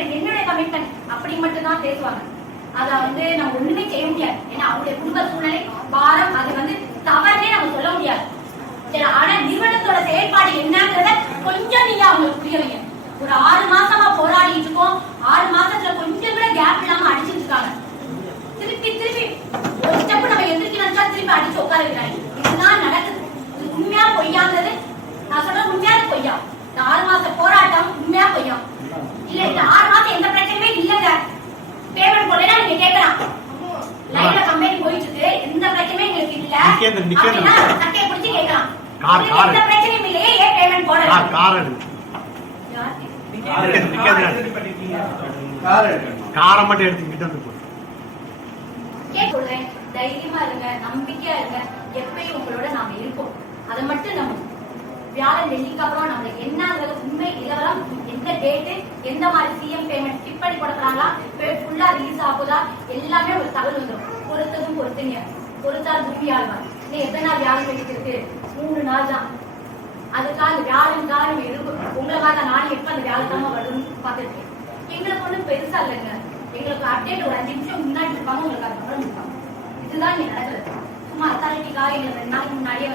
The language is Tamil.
கமிட்மெண்ட், என்னுடைய கமிட்மெண்ட் அப்படி மட்டும் தான் பேசுவாங்க. அதை வந்து நம்ம ஒண்ணுமே செய்ய முடியாது. ஏன்னா அவங்களுடைய குடும்ப சூழ்நிலை பாரம், அது வந்து தவறுனே நம்ம சொல்ல முடியாது. சரி, ஆனா நிறுவனத்தோட செயல்பாடு என்னங்கிறத கொஞ்சம் நீங்க அவங்களுக்கு புரிய வைங்க. ஒரு 6 மாசமா போராடிட்டு இருக்கோம். 6 மாசத்துல கொஞ்சம் கூட கேப் இல்லாம அடிச்சுட்டு இருக்காங்க. திருப்பி திருப்பி ஒரு ஸ்டெப் நம்ம எந்திரிக்கணும்னா திருப்பி அடிச்சு உட்கார வைக்கிறாங்க. இதுதான் நடக்குது. இது உண்மையா பொய்யாங்கிறது நான் சொல்ற உண்மையான பொய்யா? இந்த 6 மாச போராட்டம் உண்மையா பொய்யா? இல்ல இந்த 6 மாசம் எந்த பிரச்சனையுமே இல்லங்க. பேமெண்ட் போடலன்னா நீங்க கேட்கலாம். லைவ்ல கம்பெனி போயிட்டு இருக்கு, எந்த பிரச்சனையும் எங்களுக்கு இல்ல அப்படின்னா சட்டையை பிடிச்சி கேட்கலாம். எந்த பிரச்சனையும் இல்லையே, ஏன் பேமெண்ட் போடல? காரை மட்டும் எடுத்துக்கிட்டு வந்து கேட்குறேன். தைரியமா இருங்க, நம்பிக்கையா இருங்க. எப்பயும் உங்களோட நாம இருப்போம். அதை மட்டும் நம்ம வியாழன் வெள்ளிக்கு அப்புறம் நம்மளுக்கு என்னங்கிறது உண்மை நிலவரம், எந்த டேட்டு, எந்த மாதிரி சிஎம் பேமெண்ட் ஸ்கிப் பண்ணி கொடுக்குறாங்களா, ஃபுல்லா ரிலீஸ் ஆகுதா, எல்லாமே ஒரு தகவல் வந்துடும். பொறுத்ததும் பொறுத்துங்க, பொறுத்தால் பூமி ஆழ்வார். இன்னும் எத்தனை நாள் வியாழன் வெள்ளிக்கு இருக்கு? 3 நாள் தான். அதுக்காக வியாழன் காலம் இருக்கும். உங்களுக்காக நானும் எப்ப அந்த வியாழக்கிழமை வரும்னு பார்த்துருக்கேன். எங்களுக்கு ஒன்றும் பெருசா இல்லைங்க. எங்களுக்கு அப்டேட் ஒரு 5 நிமிஷம் முன்னாடி இருப்பாங்க, உங்களுக்கு அதுக்கப்புறம் இருப்பாங்க. இதுதான் இங்க நடக்குது. சும்மா அத்தாரிட்டிக்காக எங்களுக்கு 2 நாளைக்கு முன்னாடியே